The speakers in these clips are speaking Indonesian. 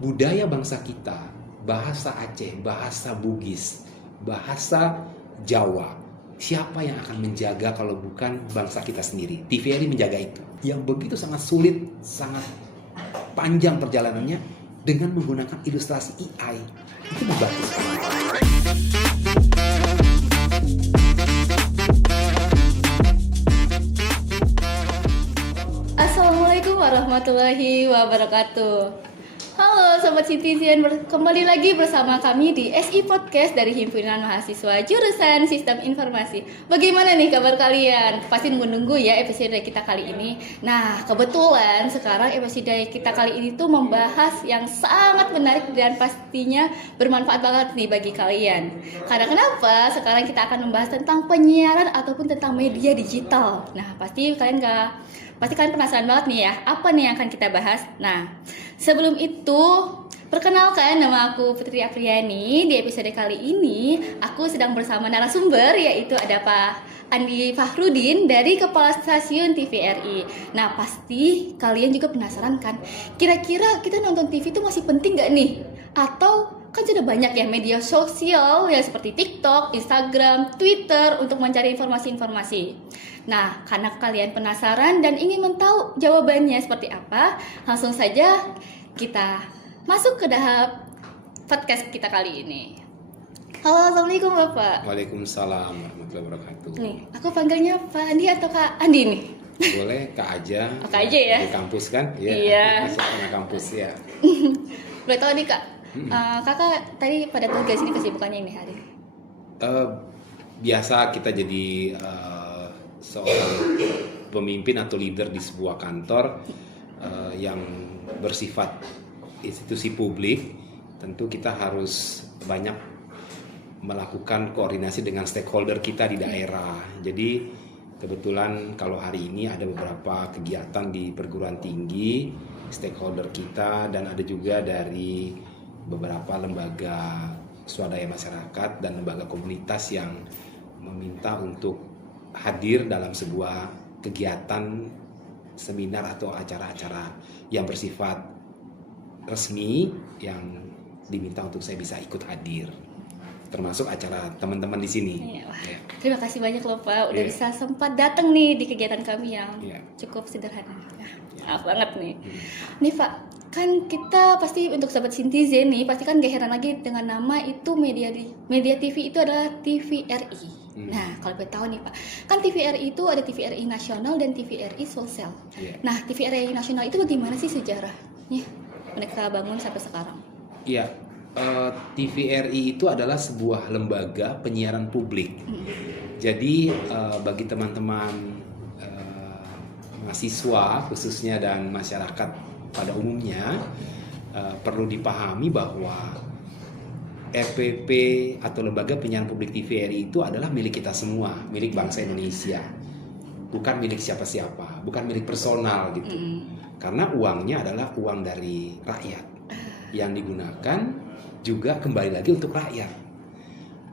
budaya bangsa kita, bahasa Aceh, bahasa Bugis, bahasa Jawa. Siapa yang akan menjaga kalau bukan bangsa kita sendiri? TVRI menjaga itu. Yang begitu sangat sulit, sangat panjang perjalanannya dengan menggunakan ilustrasi AI. Itu membantu sekali. Assalamualaikum warahmatullahi wabarakatuh. Halo Sobat Citizen, kembali lagi bersama kami di SI Podcast dari Himpunan Mahasiswa Jurusan Sistem Informasi. Bagaimana nih kabar kalian? Pasti menunggu ya episode kita kali ini. Nah, kebetulan sekarang episode kita kali ini tuh membahas yang sangat menarik dan pastinya bermanfaat banget nih bagi kalian. Karena kenapa? Sekarang kita akan membahas tentang penyiaran ataupun tentang media digital. Nah, pasti kalian penasaran banget nih ya, apa nih yang akan kita bahas. Nah, sebelum itu, perkenalkan, nama aku Putri Apriyani. Di episode kali ini, aku sedang bersama narasumber, yaitu ada Pak Andi Fahrudin dari Kepala Stasiun TVRI. Nah, pasti kalian juga penasaran kan, kira-kira kita nonton TV itu masih penting gak nih? Atau kan sudah banyak ya media sosial ya seperti TikTok, Instagram, Twitter untuk mencari informasi-informasi. Nah, karena kalian penasaran dan ingin tahu jawabannya seperti apa, langsung saja kita masuk ke tahap podcast kita kali ini. Halo, assalamualaikum Bapak. Waalaikumsalam warahmatullahi wabarakatuh. Nih, aku panggilnya Pak Andi atau Kak Andi nih? Boleh Kak aja. Oh, Kak aja ya? Di kampus kan? Iya. Masuknya kampus ya. Boleh tahu nih Kak, Kakak tadi pada tugas ini kesibukannya ini hari? Biasa kita jadi seorang pemimpin atau leader di sebuah kantor yang bersifat institusi publik, tentu kita harus banyak melakukan koordinasi dengan stakeholder kita di daerah. Jadi kebetulan kalau hari ini ada beberapa kegiatan di perguruan tinggi, stakeholder kita, dan ada juga dari beberapa lembaga swadaya masyarakat dan lembaga komunitas yang meminta untuk hadir dalam sebuah kegiatan seminar atau acara-acara yang bersifat resmi yang diminta untuk saya bisa ikut hadir, termasuk acara teman-teman di sini. Ya. Terima kasih banyak loh Pak, udah bisa sempat datang nih di kegiatan kami yang cukup sederhana. Maaf banget nih. Nih Pak, kan kita pasti untuk Sobat Citizen nih pasti kan gak heran lagi dengan nama itu media TV itu adalah TVRI. Nah, kalau boleh tahu nih Pak, kan TVRI itu ada TVRI nasional dan TVRI sosial. Nah, TVRI nasional itu bagaimana sih sejarahnya mereka bangun sampai sekarang? Iya, TVRI itu adalah sebuah lembaga penyiaran publik. Jadi bagi teman-teman mahasiswa khususnya dan masyarakat pada umumnya perlu dipahami bahwa RPP atau Lembaga Penyiaran Publik TVRI itu adalah milik kita semua, milik bangsa Indonesia, bukan milik siapa-siapa, bukan milik personal gitu. Karena uangnya adalah uang dari rakyat yang digunakan juga kembali lagi untuk rakyat.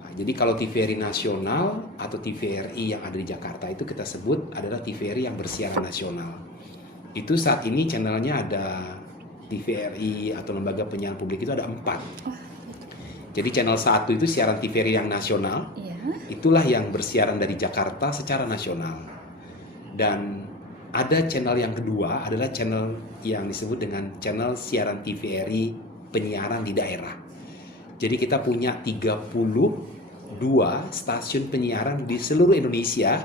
Nah, jadi kalau TVRI nasional atau TVRI yang ada di Jakarta itu kita sebut adalah TVRI yang bersiaran nasional. Itu saat ini channelnya ada TVRI atau Lembaga Penyiaran Publik itu ada 4. Jadi channel 1 itu siaran TVRI yang nasional, itulah yang bersiaran dari Jakarta secara nasional. Dan ada channel yang kedua adalah channel yang disebut dengan channel siaran TVRI penyiaran di daerah. Jadi kita punya 32 stasiun penyiaran di seluruh Indonesia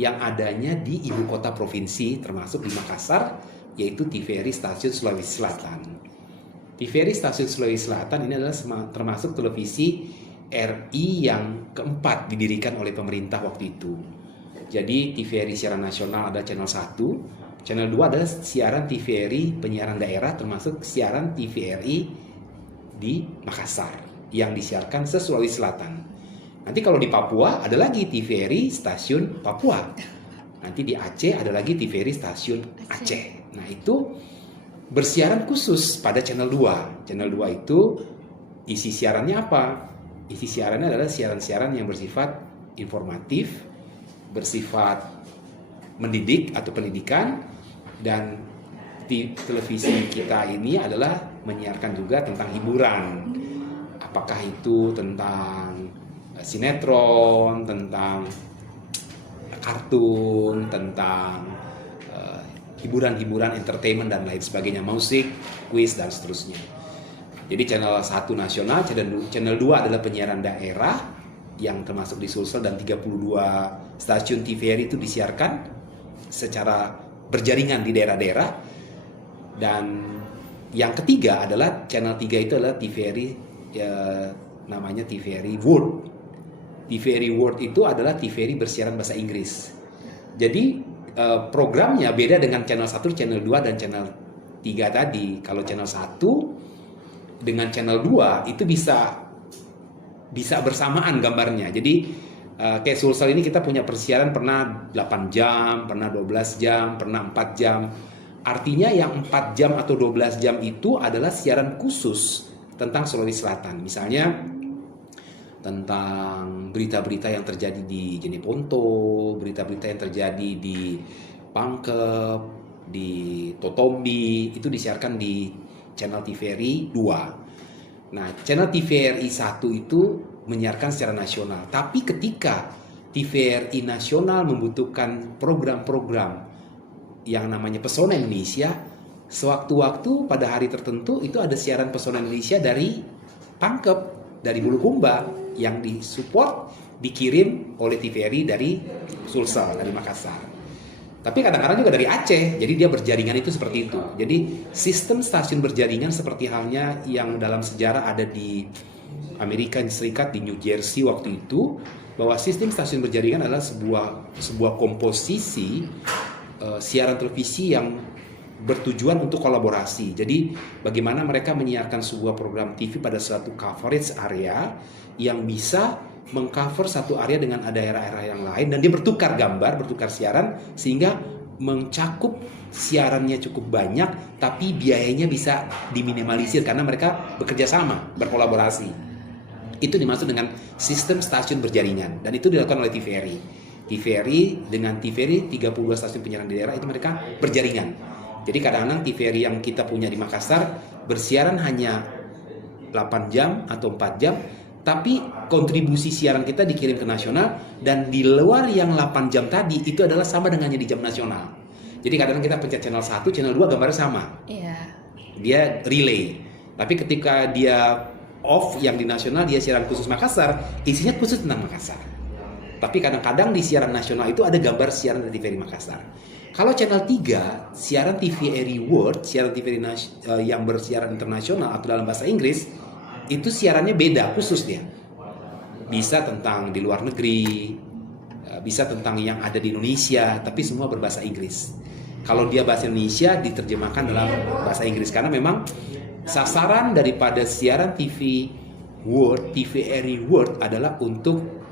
yang adanya di ibu kota provinsi termasuk di Makassar, yaitu TVRI Stasiun Sulawesi Selatan. TVRI Stasiun Sulawesi Selatan ini adalah termasuk televisi RI yang keempat didirikan oleh pemerintah waktu itu. Jadi TVRI siaran nasional ada channel 1, channel 2 adalah siaran TVRI penyiaran daerah termasuk siaran TVRI di Makassar yang disiarkan se Sulawesi Selatan. Nanti kalau di Papua ada lagi TVRI Stasiun Papua. Nanti di Aceh ada lagi TVRI Stasiun Aceh. Nah itu bersiaran khusus pada channel 2. Channel 2 itu isi siarannya apa? Isi siarannya adalah siaran-siaran yang bersifat informatif, bersifat mendidik atau pendidikan, dan di televisi kita ini adalah menyiarkan juga tentang hiburan. Apakah itu tentang sinetron, tentang kartun, tentang hiburan-hiburan, entertainment dan lain sebagainya, musik, kuis dan seterusnya. Jadi channel 1 nasional, channel 2 adalah penyiaran daerah yang termasuk di Sulsel, dan 32 stasiun TVRI itu disiarkan secara berjaringan di daerah-daerah. Dan yang ketiga adalah channel 3 itu adalah TVRI, namanya TVRI World. TVRI World itu adalah TVRI bersiaran bahasa Inggris. Jadi programnya beda dengan channel 1, channel 2 dan channel 3 tadi. Kalau channel 1 dengan channel 2 itu bisa bersamaan gambarnya. Jadi kayak Sulsel ini kita punya persiaran pernah 8 jam, pernah 12 jam, pernah 4 jam. Artinya yang 4 jam atau 12 jam itu adalah siaran khusus tentang Sulawesi Selatan. Misalnya tentang berita-berita yang terjadi di Jeneponto, berita-berita yang terjadi di Pangkep, di Totombi, itu disiarkan di channel TVRI 2. Nah, channel TVRI 1 itu menyiarkan secara nasional. Tapi ketika TVRI nasional membutuhkan program-program yang namanya Pesona Indonesia, sewaktu-waktu pada hari tertentu itu ada siaran Pesona Indonesia dari Pangkep, dari Bulukumba, yang disupport, dikirim oleh TVRI dari Sulsel, dari Makassar. Tapi kadang-kadang juga dari Aceh, jadi dia berjaringan itu seperti itu. Jadi sistem stasiun berjaringan seperti halnya yang dalam sejarah ada di Amerika Serikat, di New Jersey waktu itu, bahwa sistem stasiun berjaringan adalah sebuah komposisi siaran televisi yang bertujuan untuk kolaborasi. Jadi bagaimana mereka menyiarkan sebuah program TV pada suatu coverage area yang bisa mengcover satu area dengan daerah-daerah yang lain, dan dia bertukar gambar, bertukar siaran, sehingga mencakup siarannya cukup banyak tapi biayanya bisa diminimalisir karena mereka bekerja sama, berkolaborasi. Itu dimaksud dengan sistem stasiun berjaringan, dan itu dilakukan oleh TVRI. TVRI dengan TVRI 32 stasiun penyiaran di daerah itu mereka berjaringan. Jadi kadang-kadang TVRI yang kita punya di Makassar bersiaran hanya 8 jam atau 4 jam, tapi kontribusi siaran kita dikirim ke nasional, dan di luar yang 8 jam tadi itu adalah sama dengannya di jam nasional. Jadi kadang-kadang kita pencet channel 1, channel 2 gambarnya sama. Iya. Dia relay. Tapi ketika dia off yang di nasional, dia siaran khusus Makassar, isinya khusus tentang Makassar. Tapi kadang-kadang di siaran nasional itu ada gambar siaran dari TVRI Makassar. Kalau channel 3, siaran TVRI World, siaran TVRI yang bersiaran internasional atau dalam bahasa Inggris, itu siarannya beda, khusus dia. Bisa tentang di luar negeri, bisa tentang yang ada di Indonesia, tapi semua berbahasa Inggris. Kalau dia bahasa Indonesia, diterjemahkan dalam bahasa Inggris, karena memang sasaran daripada siaran TV World, TVRI World adalah untuk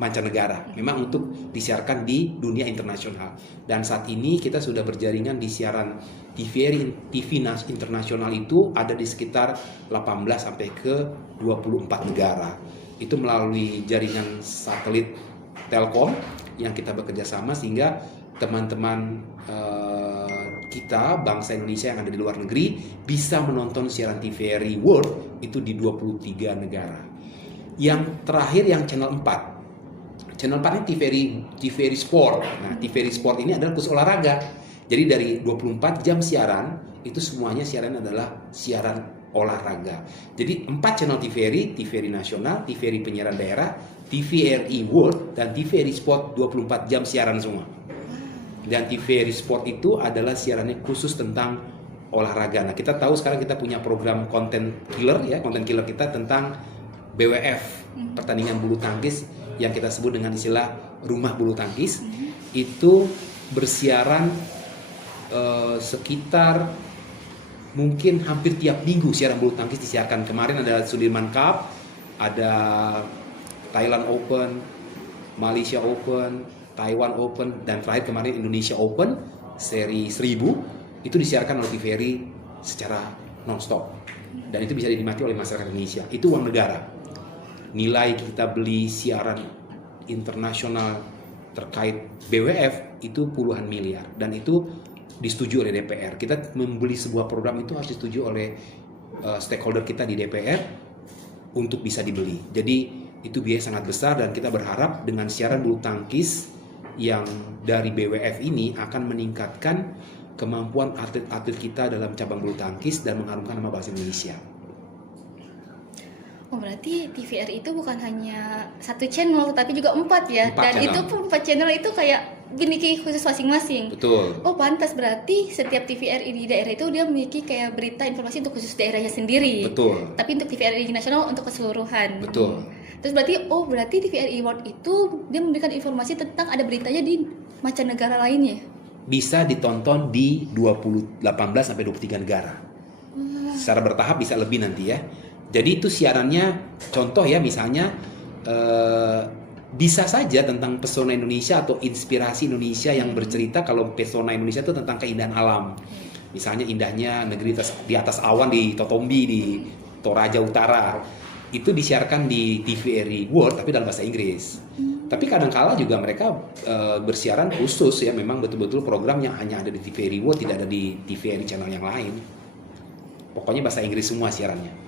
mancanegara, memang untuk disiarkan di dunia internasional. Dan saat ini kita sudah berjaringan di siaran TVRI TV internasional itu ada di sekitar 18 sampai ke 24 negara. Itu melalui jaringan satelit Telkom yang kita bekerja sama, sehingga teman-teman kita bangsa Indonesia yang ada di luar negeri bisa menonton siaran TVRI World itu di 23 negara. Yang terakhir yang channel 4. Channel 4 ini TVRI Sport. Nah, TVRI Sport ini adalah khusus olahraga. Jadi dari 24 jam siaran, itu semuanya siaran adalah siaran olahraga. Jadi 4 channel TVRI nasional, TVRI penyiaran daerah, TVRI World, dan TVRI Sport 24 jam siaran semua. Dan TVRI Sport itu adalah siarannya khusus tentang olahraga. Nah, kita tahu sekarang kita punya program content killer ya, content killer kita tentang BWF, pertandingan bulu tangkis yang kita sebut dengan istilah rumah bulu tangkis. Itu bersiaran sekitar mungkin hampir tiap minggu siaran bulu tangkis disiarkan. Kemarin ada Sudirman Cup, ada Thailand Open, Malaysia Open, Taiwan Open, dan terakhir kemarin Indonesia Open seri 1000 itu disiarkan oleh TVRI secara nonstop, dan itu bisa dinikmati oleh masyarakat Indonesia. Itu uang negara. Nilai kita beli siaran internasional terkait BWF itu puluhan miliar, dan itu disetujui oleh DPR. Kita membeli sebuah program itu harus disetujui oleh stakeholder kita di DPR untuk bisa dibeli. Jadi itu biaya sangat besar dan kita berharap dengan siaran bulu tangkis yang dari BWF ini akan meningkatkan kemampuan atlet-atlet kita dalam cabang bulu tangkis dan mengharumkan nama bangsa Indonesia. Oh, berarti TVRI itu bukan hanya satu channel tapi juga 4 ya. 4 Dan channel. itu pun 4 channel itu kayak memiliki khusus masing-masing. Betul. Oh, pantas berarti setiap TVRI di daerah itu dia memiliki kayak berita informasi untuk khusus daerahnya sendiri. Betul. Tapi untuk TVRI nasional untuk keseluruhan. Betul. Terus berarti TVRI World itu dia memberikan informasi tentang ada beritanya di mancanegara lainnya. Bisa ditonton di 18 sampai 23 negara. Secara bertahap bisa lebih nanti ya. Jadi itu siarannya contoh ya, misalnya bisa saja tentang pesona Indonesia atau inspirasi Indonesia yang bercerita. Kalau pesona Indonesia itu tentang keindahan alam. Misalnya indahnya negeri di atas awan di Totombi di Toraja Utara. Itu disiarkan di TVRI World tapi dalam bahasa Inggris. Tapi kadang-kala juga mereka bersiaran khusus ya, memang betul-betul program yang hanya ada di TVRI World, tidak ada di TVRI channel yang lain. Pokoknya bahasa Inggris semua siarannya.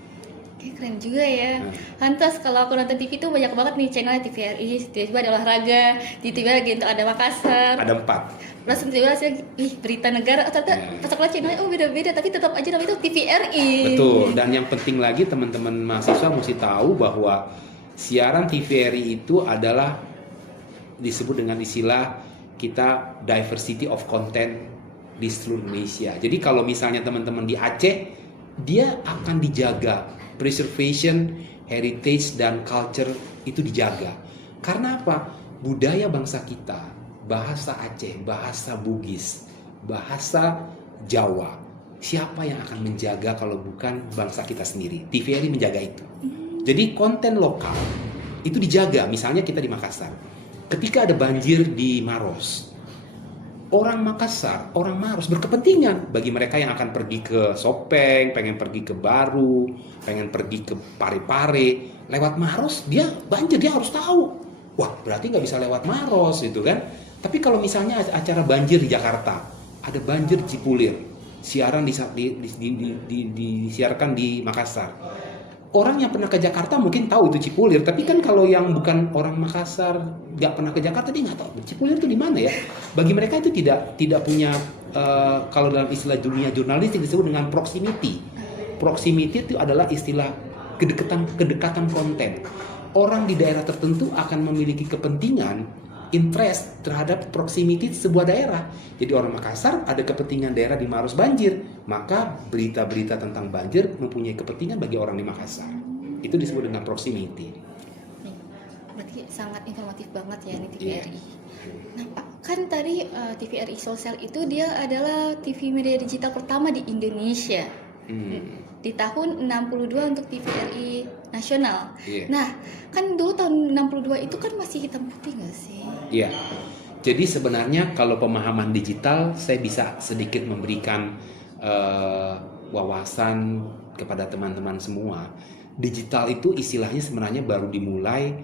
Oke, keren juga ya. Lantas kalau aku nonton TV tuh banyak banget nih channel TVRI, tiba-tiba ada olahraga, tiba-tiba lagi untuk ada Makassar. Ada 4. Langsung tiba-tiba berita negara, ternyata pas channelnya beda-beda, tapi tetap aja namanya itu TVRI. Betul, dan yang penting lagi teman-teman mahasiswa mesti tahu bahwa siaran TVRI itu adalah disebut dengan istilah kita diversity of content di seluruh Indonesia. Jadi kalau misalnya teman-teman di Aceh, dia akan dijaga preservation, heritage dan culture itu dijaga. Karena apa? Budaya bangsa kita, bahasa Aceh, bahasa Bugis, bahasa Jawa. Siapa yang akan menjaga kalau bukan bangsa kita sendiri? TVRI menjaga itu. Jadi konten lokal itu dijaga. Misalnya kita di Makassar. Ketika ada banjir di Maros, orang Makassar, orang Maros berkepentingan. Bagi mereka yang akan pergi ke Sopeng, pengen pergi ke Baru, pengen pergi ke Pare-Pare, lewat Maros dia banjir, dia harus tahu. Wah, berarti nggak bisa lewat Maros gitu kan. Tapi kalau misalnya acara banjir di Jakarta, ada banjir di Cipulir, siaran disiarkan di Makassar. Orang yang pernah ke Jakarta mungkin tahu itu Cipulir, tapi kan kalau yang bukan orang Makassar, nggak pernah ke Jakarta, dia nggak tahu Cipulir itu di mana ya. Bagi mereka itu tidak punya kalau dalam istilah dunia jurnalistik disebut dengan proximity. Proximity itu adalah istilah kedekatan konten. Orang di daerah tertentu akan memiliki kepentingan, interest terhadap proximity sebuah daerah. Jadi orang Makassar ada kepentingan daerah di Maros banjir, maka berita-berita tentang banjir mempunyai kepentingan bagi orang di Makassar. Itu disebut dengan proximity. Berarti sangat informatif banget ya ini TVRI. Yeah. Nah, Pak, kan tadi TVRI Sosial itu dia adalah TV media digital pertama di Indonesia. Di tahun 62 untuk TVRI nasional. Yeah. Nah, kan dulu tahun 62 itu kan masih hitam putih nggak sih? Iya. Jadi sebenarnya kalau pemahaman digital, saya bisa sedikit memberikan wawasan kepada teman-teman semua. Digital itu istilahnya sebenarnya baru dimulai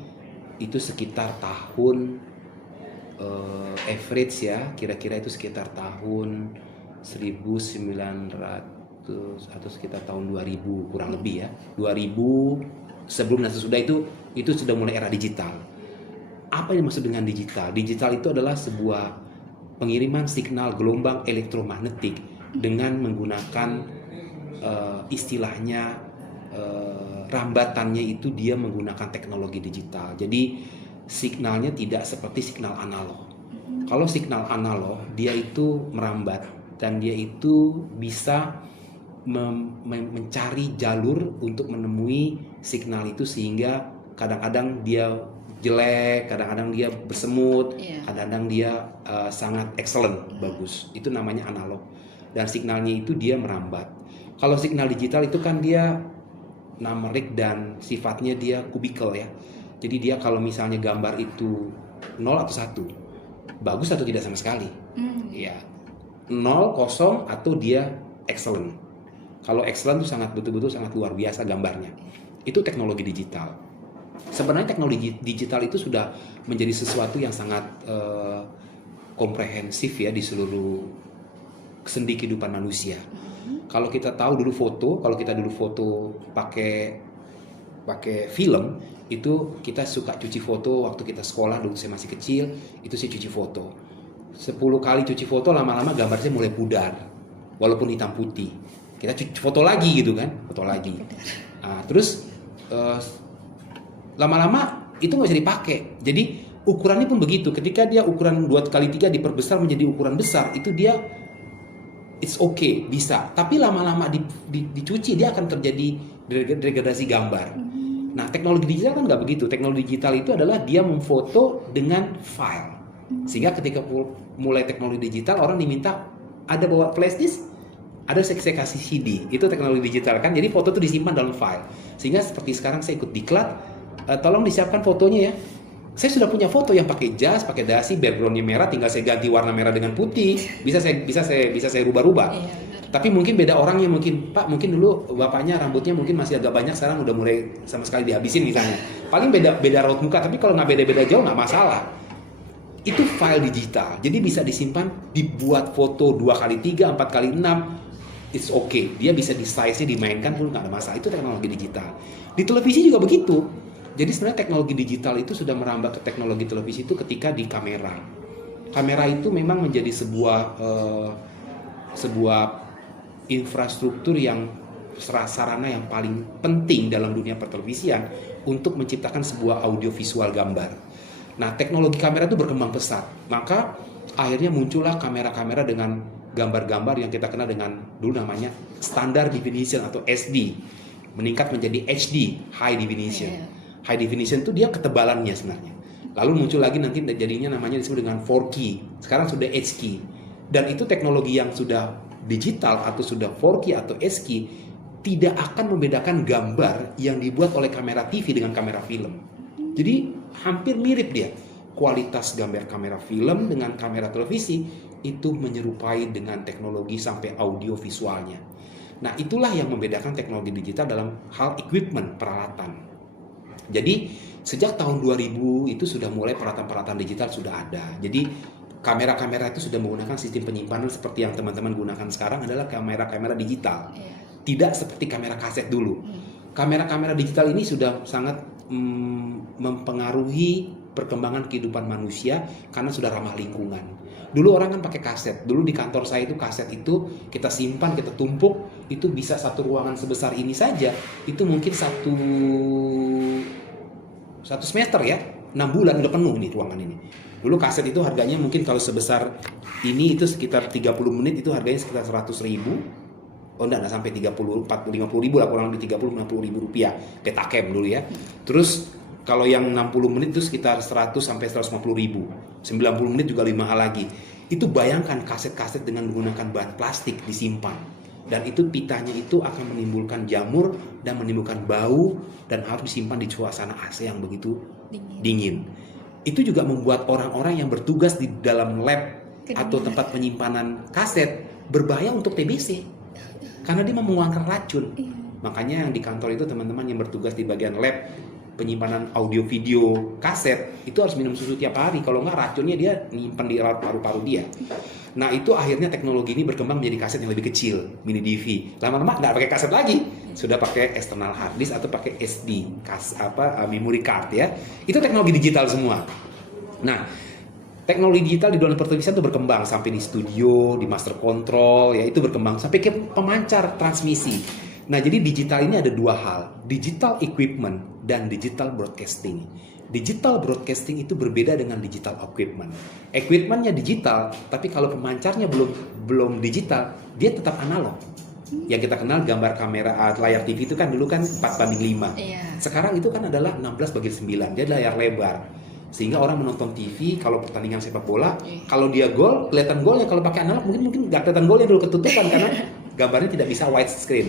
itu sekitar tahun average ya, kira-kira itu sekitar tahun 1900 atau sekitar tahun 2000 kurang lebih ya. 2000 sebelum dan sesudah itu sudah mulai era digital. Apa yang dimaksud dengan digital? Digital itu adalah sebuah pengiriman signal gelombang elektromagnetik dengan menggunakan istilahnya rambatannya itu dia menggunakan teknologi digital. Jadi signalnya tidak seperti signal analog. Kalau signal analog dia itu merambat dan dia itu bisa mencari jalur untuk menemui signal itu, sehingga kadang-kadang dia jelek, kadang-kadang dia bersemut, kadang-kadang dia sangat excellent, bagus. Itu namanya analog. Dan signalnya itu dia merambat. Kalau signal digital itu kan dia numerik dan sifatnya dia kubikel ya. Jadi dia kalau misalnya gambar itu 0 atau 1, bagus atau tidak sama sekali. Ya. 0, 0 atau dia excellent. Kalau excellent itu sangat betul-betul sangat luar biasa gambarnya. Itu teknologi digital. Sebenarnya teknologi digital itu sudah menjadi sesuatu yang sangat komprehensif ya di seluruh sendi kehidupan manusia. Kalau kita tahu dulu kalau kita dulu foto pakai film, itu kita suka cuci foto waktu kita sekolah dulu, saya masih kecil, itu saya cuci foto. 10 kali cuci foto, lama-lama gambar saya mulai pudar, walaupun hitam putih. Kita cuci foto lagi gitu kan, foto lagi. Nah, terus lama-lama itu nggak bisa dipakai. Jadi ukurannya pun begitu. Ketika dia ukuran 2x3 diperbesar menjadi ukuran besar, itu dia it's okay, bisa. Tapi lama-lama dicuci, dia akan terjadi degradasi gambar. Nah, teknologi digital kan nggak begitu. Teknologi digital itu adalah dia memfoto dengan file. Sehingga ketika mulai teknologi digital, orang diminta ada bawa flash disk, ada saya kasih CD. Itu teknologi digital kan. Jadi foto itu disimpan dalam file. Sehingga seperti sekarang saya ikut diklat, tolong disiapkan fotonya ya. Saya sudah punya foto yang pakai jas, pakai dasi, backgroundnya merah, tinggal saya ganti warna merah dengan putih. Bisa saya rubah-rubah. Iya, tapi mungkin beda orangnya, mungkin Pak, mungkin dulu bapaknya rambutnya mungkin masih agak banyak, sekarang udah mulai sama sekali dihabisin misalnya. Paling beda raut muka, tapi kalau nggak beda-beda jauh nggak masalah. Itu file digital, jadi bisa disimpan, dibuat foto 2x3, 4x6, it's okay. Dia bisa di size-nya dimainkan pun nggak ada masalah. Itu teknologi digital. Di televisi juga begitu. Jadi sebenarnya teknologi digital itu sudah merambah ke teknologi televisi itu ketika di kamera. Kamera itu memang menjadi sebuah infrastruktur yang sarana yang paling penting dalam dunia pertelevisian untuk menciptakan sebuah audiovisual gambar. Nah, teknologi kamera itu berkembang pesat. Maka akhirnya muncullah kamera-kamera dengan gambar-gambar yang kita kenal dengan dulu namanya standar definition atau SD, meningkat menjadi HD, high definition. High definition itu dia ketebalannya sebenarnya. Lalu muncul lagi nanti jadinya namanya disebut dengan 4K. Sekarang sudah HD. Dan itu teknologi yang sudah digital atau sudah 4K atau HD tidak akan membedakan gambar yang dibuat oleh kamera TV dengan kamera film. Jadi hampir mirip dia. Kualitas gambar kamera film dengan kamera televisi itu menyerupai dengan teknologi sampai audio visualnya. Nah, itulah yang membedakan teknologi digital dalam hal equipment, peralatan. Jadi sejak tahun 2000 itu sudah mulai peralatan-peralatan digital sudah ada. Jadi kamera-kamera itu sudah menggunakan sistem penyimpanan seperti yang teman-teman gunakan sekarang adalah kamera-kamera digital. Tidak seperti kamera kaset dulu. Kamera-kamera digital ini sudah sangat mempengaruhi perkembangan kehidupan manusia karena sudah ramah lingkungan. Dulu orang kan pakai kaset. Dulu di kantor saya itu kaset itu kita simpan, kita tumpuk, itu bisa satu ruangan sebesar ini saja. Itu mungkin satu semester ya, 6 bulan udah penuh nih ruangan ini. Dulu kaset itu harganya mungkin kalau sebesar ini itu sekitar 30 menit itu harganya sekitar 100.000. Oh enggak sampai 30, 40, 50 ribu lah, kurang lebih 30-50 ribu rupiah Betacam dulu ya. Terus kalau yang 60 menit itu sekitar 100 sampai 150 ribu. 90 menit juga lebih mahal lagi. Itu bayangkan kaset-kaset dengan menggunakan bahan plastik disimpan. Dan itu pitanya itu akan menimbulkan jamur dan menimbulkan bau dan harus disimpan di suasana AC yang begitu dingin. Itu juga membuat orang-orang yang bertugas di dalam lab atau tempat penyimpanan kaset berbahaya untuk TBC. Karena dia mengeluarkan racun. Makanya yang di kantor itu teman-teman yang bertugas di bagian lab penyimpanan audio video kaset itu harus minum susu tiap hari. Kalau nggak racunnya dia nyimpan di paru-paru dia. Nah itu akhirnya teknologi ini berkembang menjadi kaset yang lebih kecil, mini DV. Lama-lama nggak pakai kaset lagi, sudah pakai external hard disk atau pakai SD, memory card ya. Itu teknologi digital semua. Nah teknologi digital di dalam pertelevisian itu berkembang sampai di studio, di master control ya, itu berkembang sampai ke pemancar transmisi. Nah jadi digital ini ada dua hal, digital equipment dan digital broadcasting. Digital broadcasting itu berbeda dengan digital equipment. Equipmentnya digital, tapi kalau pemancarnya belum digital, dia tetap analog. Yang kita kenal gambar kamera layar TV itu kan dulu kan 4:5. Sekarang itu kan adalah 16:9, dia layar lebar. Sehingga orang menonton TV kalau pertandingan sepak bola, kalau dia gol, kelihatan golnya. Kalau pakai analog mungkin nggak kelihatan golnya dulu, ketutupan karena gambarnya tidak bisa widescreen.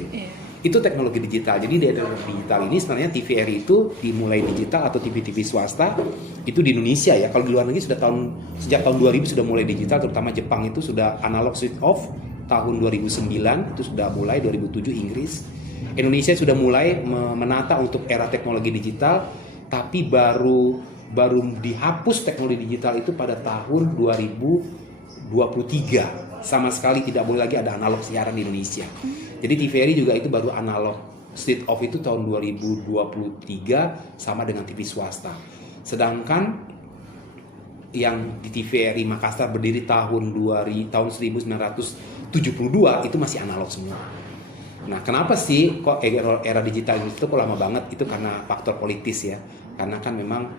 Itu teknologi digital. Jadi di digital ini sebenarnya TVRI itu dimulai digital atau TV-TV swasta itu di Indonesia ya. Kalau di luar negeri sejak tahun 2000 sudah mulai digital, terutama Jepang itu sudah analog switch off tahun 2009 itu sudah mulai, 2007 Inggris. Indonesia sudah mulai menata untuk era teknologi digital, tapi baru dihapus teknologi digital itu pada tahun 2023. sama sekali tidak boleh lagi ada analog siaran di Indonesia. Jadi TVRI juga itu baru analog state off itu tahun 2023 sama dengan TV swasta. Sedangkan yang di TVRI Makassar berdiri tahun 1972 itu masih analog semua. Nah, kenapa sih kok era digital itu kok lama banget? Itu karena faktor politis ya. Karena kan memang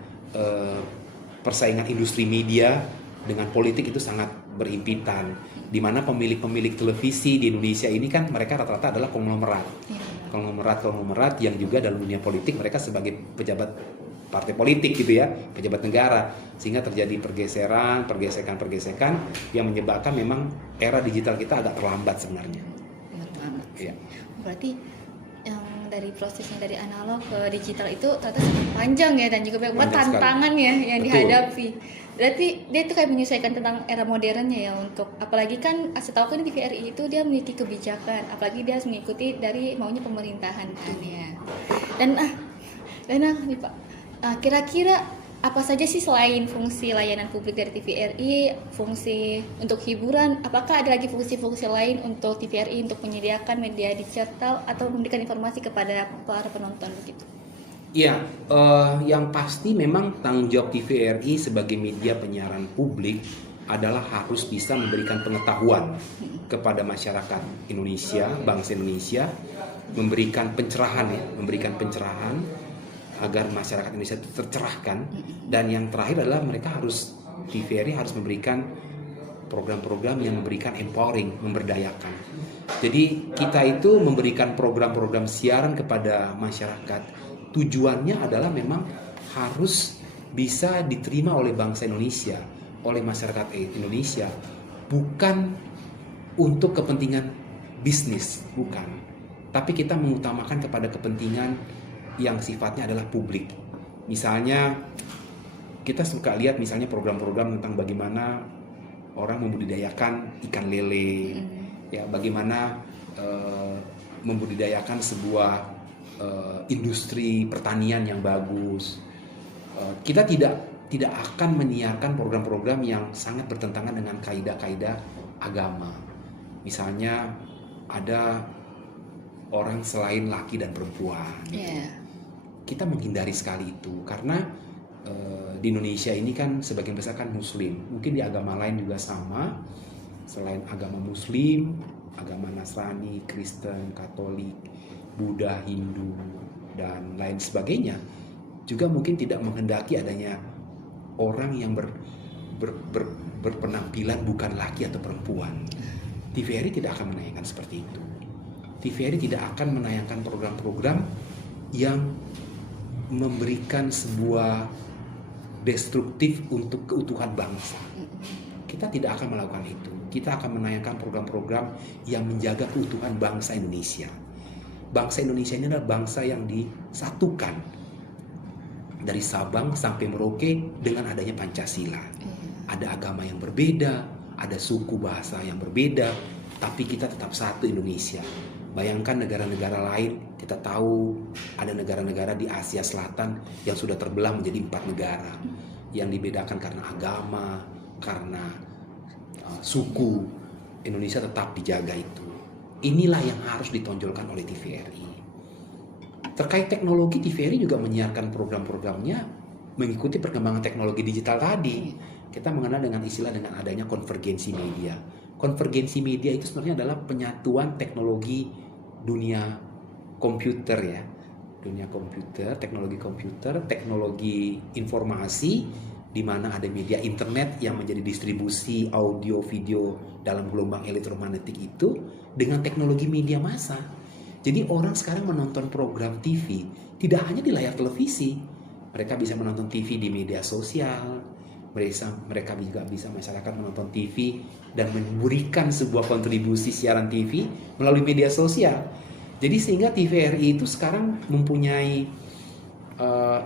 persaingan industri media dengan politik itu sangat berhimpitan. Di mana pemilik-pemilik televisi di Indonesia ini kan mereka rata-rata adalah konglomerat. Konglomerat yang juga dalam dunia politik mereka sebagai pejabat partai politik gitu ya, pejabat negara, sehingga terjadi pergesekan yang menyebabkan memang era digital kita agak terlambat sebenarnya. Benar banget. Iya. Berarti yang dari prosesnya dari analog ke digital itu ternyata sangat panjang ya, dan juga banyak banget Panjang sekali. tantangan ya yang Betul. dihadapi. Berarti dia itu kayak menyesuaikan tentang era modernnya ya, untuk apalagi kan setahu kan TVRI itu dia memiliki kebijakan, apalagi dia harus mengikuti dari maunya pemerintahan kan ya. Dan nih Pak, kira-kira apa saja sih selain fungsi layanan publik dari TVRI, fungsi untuk hiburan, apakah ada lagi fungsi-fungsi lain untuk TVRI untuk menyediakan media digital atau memberikan informasi kepada para penonton begitu? Iya, yang pasti memang tanggung jawab TVRI sebagai media penyiaran publik adalah harus bisa memberikan pengetahuan kepada masyarakat Indonesia, bangsa Indonesia, memberikan pencerahan agar masyarakat Indonesia itu tercerahkan. Dan yang terakhir adalah TVRI harus memberikan program-program yang memberikan empowering, memberdayakan. Jadi kita itu memberikan program-program siaran kepada masyarakat, tujuannya adalah memang harus bisa diterima oleh bangsa Indonesia, oleh masyarakat Indonesia, bukan untuk kepentingan bisnis, bukan. Tapi kita mengutamakan kepada kepentingan yang sifatnya adalah publik. Misalnya kita suka lihat misalnya program-program tentang bagaimana orang membudidayakan ikan lele, ya bagaimana membudidayakan sebuah industri pertanian yang bagus. Kita tidak akan menyiarkan program-program yang sangat bertentangan dengan kaidah-kaidah agama. Misalnya ada orang selain laki dan perempuan. Kita menghindari sekali itu karena di Indonesia ini kan sebagian besar kan Muslim. Mungkin di agama lain juga sama. Selain agama Muslim, agama Nasrani, Kristen, Katolik, Buddha, Hindu, dan lain sebagainya, juga mungkin tidak menghendaki adanya orang yang berpenampilan bukan laki atau perempuan. TVRI tidak akan menayangkan seperti itu. TVRI tidak akan menayangkan program-program yang memberikan sebuah destruktif untuk keutuhan bangsa. Kita tidak akan melakukan itu. Kita akan menayangkan program-program yang menjaga keutuhan bangsa Indonesia. Bangsa Indonesia ini adalah bangsa yang disatukan dari Sabang sampai Merauke dengan adanya Pancasila. Ada agama yang berbeda, ada suku bahasa yang berbeda, tapi kita tetap satu Indonesia. Bayangkan negara-negara lain, kita tahu ada negara-negara di Asia Selatan yang sudah terbelah menjadi 4 negara, yang dibedakan karena agama, karena suku. Indonesia tetap dijaga itu. Inilah yang harus ditonjolkan oleh TVRI. Terkait teknologi, TVRI juga menyiarkan program-programnya mengikuti perkembangan teknologi digital tadi. Kita mengenal dengan istilah dengan adanya konvergensi media. Konvergensi media itu sebenarnya adalah penyatuan teknologi dunia komputer ya. Dunia komputer, teknologi informasi, di mana ada media internet yang menjadi distribusi audio video dalam gelombang elektromagnetik itu dengan teknologi media massa. Jadi orang sekarang menonton program TV tidak hanya di layar televisi, mereka bisa menonton TV di media sosial, mereka juga bisa masyarakat menonton TV dan memberikan sebuah kontribusi siaran TV melalui media sosial. Jadi sehingga TVRI itu sekarang mempunyai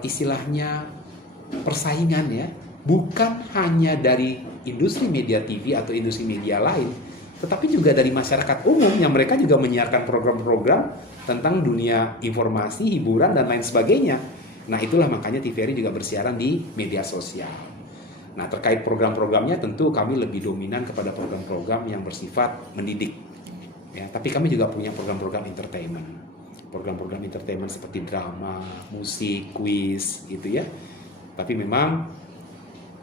istilahnya persaingan ya, bukan hanya dari industri media TV atau industri media lain, tetapi juga dari masyarakat umum yang mereka juga menyiarkan program-program tentang dunia informasi, hiburan, dan lain sebagainya. Nah itulah makanya TVRI juga bersiaran di media sosial. Nah, terkait program-programnya tentu kami lebih dominan kepada program-program yang bersifat mendidik. Ya, tapi kami juga punya program-program entertainment. Program-program entertainment seperti drama, musik, kuis gitu ya. Tapi memang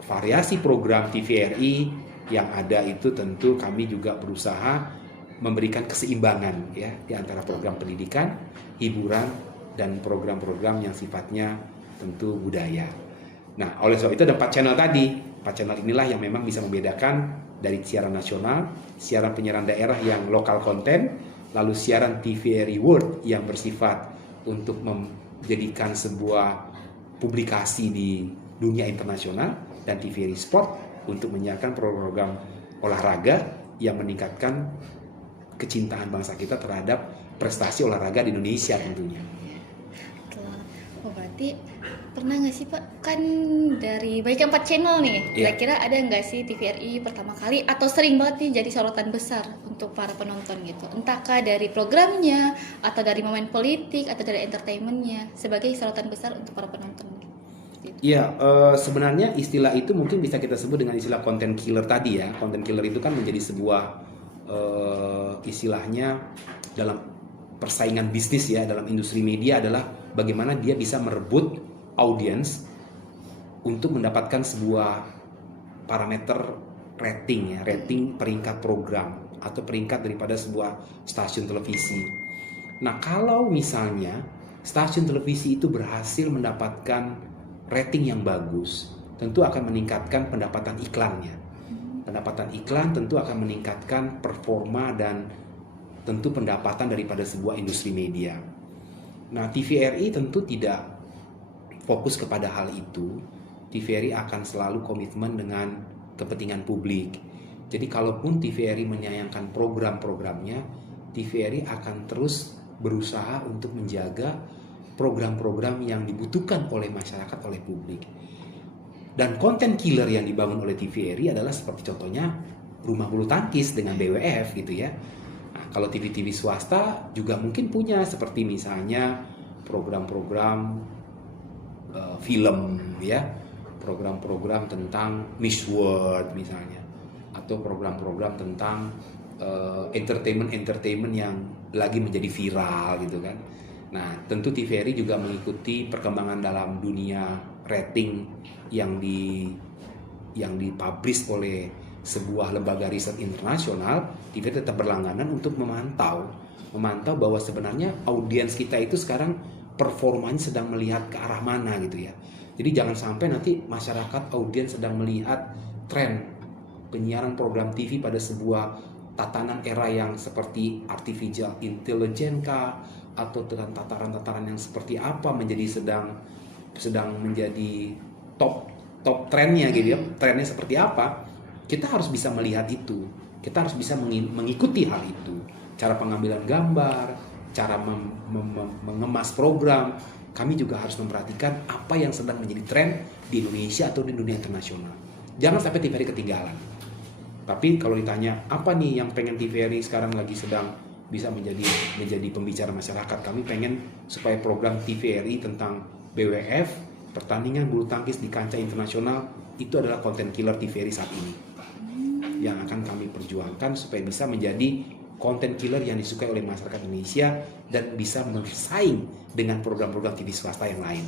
variasi program TVRI yang ada itu tentu kami juga berusaha memberikan keseimbangan ya di antara program pendidikan, hiburan, dan program-program yang sifatnya tentu budaya. Nah, oleh sebab itu ada 4 channel tadi. 4 channel inilah yang memang bisa membedakan dari siaran nasional, siaran penyiaran daerah yang lokal konten, lalu siaran TVRI World yang bersifat untuk menjadikan sebuah publikasi di dunia internasional, dan TVRI Sport untuk menyiarkan program olahraga yang meningkatkan kecintaan bangsa kita terhadap prestasi olahraga di Indonesia tentunya. Oh, berarti pernah nggak sih Pak, kan dari banyak 4 channel nih, kira-kira ada nggak sih TVRI pertama kali atau sering banget nih jadi sorotan besar untuk para penonton gitu, entahkah dari programnya atau dari momen politik atau dari entertainmentnya sebagai sorotan besar untuk para penonton gitu. Ya, sebenarnya istilah itu mungkin bisa kita sebut dengan istilah content killer tadi ya. Content killer itu kan menjadi sebuah istilahnya dalam persaingan bisnis ya, dalam industri media adalah bagaimana dia bisa merebut audiens untuk mendapatkan sebuah parameter rating ya, rating peringkat program atau peringkat daripada sebuah stasiun televisi. Nah, kalau misalnya stasiun televisi itu berhasil mendapatkan rating yang bagus, tentu akan meningkatkan pendapatan iklannya. Pendapatan iklan tentu akan meningkatkan performa dan tentu pendapatan daripada sebuah industri media. Nah, TVRI tentu tidak fokus kepada hal itu. TVRI akan selalu komitmen dengan kepentingan publik. Jadi kalaupun TVRI menyayangkan program-programnya, TVRI akan terus berusaha untuk menjaga program-program yang dibutuhkan oleh masyarakat, oleh publik. Dan konten killer yang dibangun oleh TVRI adalah seperti contohnya Rumah Bulu Tangkis dengan BWF gitu ya. Nah, kalau TV-TV swasta juga mungkin punya seperti misalnya program-program film ya, program-program tentang Miss World misalnya, atau program-program tentang entertainment yang lagi menjadi viral gitu kan. Nah, tentu TVRI juga mengikuti perkembangan dalam dunia rating yang dipublish oleh sebuah lembaga riset internasional. TVRI tetap berlangganan untuk memantau bahwa sebenarnya audiens kita itu sekarang performanya sedang melihat ke arah mana gitu ya. Jadi jangan sampai nanti masyarakat audiens sedang melihat tren penyiaran program TV pada sebuah tatanan era yang seperti artificial intelligence kah, atau dengan tataran-tataran yang seperti apa menjadi sedang menjadi top trennya gitu ya, trennya seperti apa, kita harus bisa melihat itu, kita harus bisa mengikuti hal itu, cara pengambilan gambar, cara mengemas program. Kami juga harus memperhatikan apa yang sedang menjadi tren di Indonesia atau di dunia internasional. Jangan sampai TVRI ketinggalan. Tapi kalau ditanya apa nih yang pengen TVRI sekarang lagi sedang bisa menjadi pembicara masyarakat, kami pengen supaya program TVRI tentang BWF, pertandingan bulu tangkis di kancah internasional, itu adalah konten killer TVRI saat ini yang akan kami perjuangkan supaya bisa menjadi konten killer yang disukai oleh masyarakat Indonesia dan bisa bersaing dengan program-program TV swasta yang lain.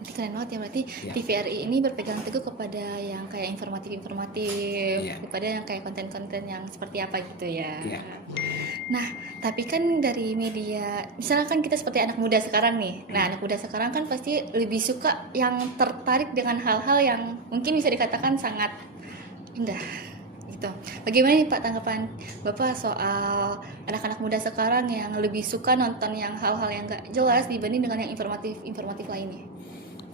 Berarti keren banget ya, berarti ya. TVRI ini berpegang teguh kepada yang kayak informatif-informatif, ya, kepada yang kayak konten-konten yang seperti apa gitu ya. Ya. Nah, tapi kan dari media, misalkan kita seperti anak muda sekarang nih. Nah, anak muda sekarang kan pasti lebih suka yang tertarik dengan hal-hal yang mungkin bisa dikatakan sangat indah gitu. Bagaimana nih Pak tanggapan Bapak soal anak-anak muda sekarang yang lebih suka nonton yang hal-hal yang gak jelas dibanding dengan yang informatif lainnya?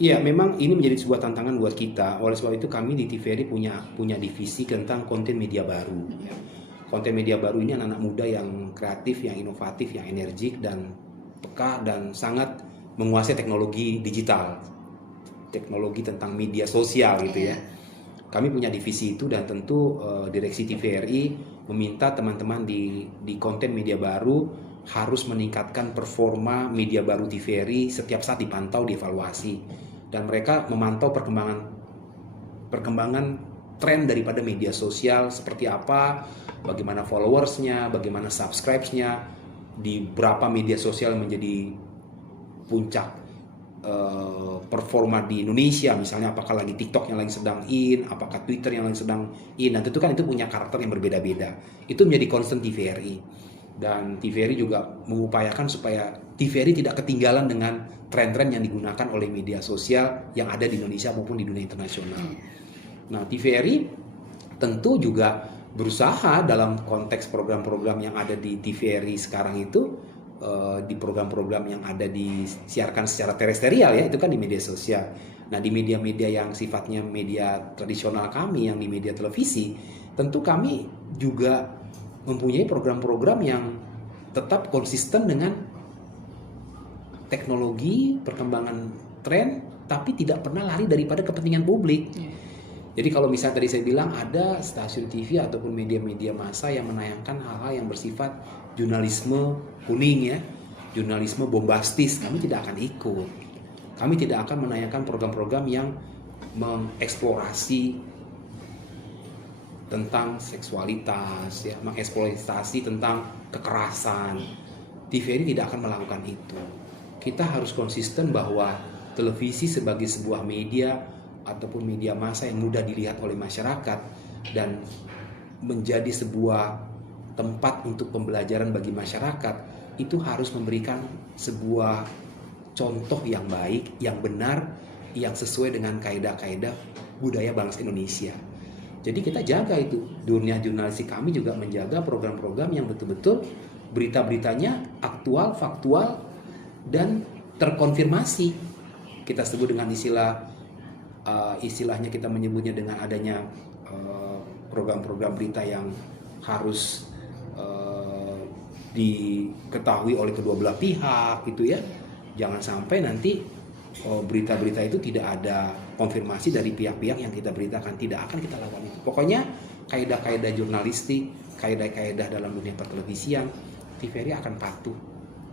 Iya, memang ini menjadi sebuah tantangan buat kita. Oleh sebab itu kami di TVRI punya divisi tentang konten media baru. Konten media baru ini anak-anak muda yang kreatif, yang inovatif, yang energik dan peka dan sangat menguasai teknologi digital, teknologi tentang media sosial gitu ya. Kami punya divisi itu dan tentu direksi TVRI meminta teman-teman di konten media baru harus meningkatkan performa media baru TVRI setiap saat dipantau, dievaluasi, dan mereka memantau perkembangan perkembangan tren daripada media sosial seperti apa, bagaimana followersnya, bagaimana subscribesnya, di berapa media sosial menjadi puncak performa di Indonesia, misalnya apakah lagi TikTok yang lagi sedang in, apakah Twitter yang lagi sedang in. Nah, tentu kan itu punya karakter yang berbeda-beda. Itu menjadi concern TVRI. Dan TVRI juga mengupayakan supaya TVRI tidak ketinggalan dengan tren-tren yang digunakan oleh media sosial yang ada di Indonesia maupun di dunia internasional. Nah, TVRI tentu juga berusaha dalam konteks program-program yang ada di TVRI sekarang itu, di program-program yang ada disiarkan secara terestrial ya, itu kan di media sosial. Nah, di media-media yang sifatnya media tradisional kami, yang di media televisi, tentu kami juga mempunyai program-program yang tetap konsisten dengan teknologi, perkembangan tren, tapi tidak pernah lari daripada kepentingan publik. Jadi kalau misalnya tadi saya bilang ada stasiun TV ataupun media-media massa yang menayangkan hal-hal yang bersifat jurnalisme kuning ya, jurnalisme bombastis, kami tidak akan ikut. Kami tidak akan menayangkan program-program yang mengeksplorasi tentang seksualitas, ya, mengeksploitasi tentang kekerasan. TVRI tidak akan melakukan itu. Kita harus konsisten bahwa televisi sebagai sebuah media ataupun media massa yang mudah dilihat oleh masyarakat dan menjadi sebuah tempat untuk pembelajaran bagi masyarakat, itu harus memberikan sebuah contoh yang baik, yang benar, yang sesuai dengan kaidah-kaidah budaya bangsa Indonesia. Jadi kita jaga itu. Dunia jurnalistik kami juga menjaga program-program yang betul-betul berita-beritanya aktual, faktual, dan terkonfirmasi. Kita sebut dengan istilahnya kita menyebutnya dengan adanya program-program berita yang harus diketahui oleh kedua belah pihak gitu ya. Jangan sampai nanti berita-berita itu tidak ada konfirmasi dari pihak-pihak yang kita beritakan. Tidak akan kita lakukan itu. Pokoknya kaidah-kaidah jurnalistik, kaidah-kaidah dalam dunia pertelevisian, TVRI akan patuh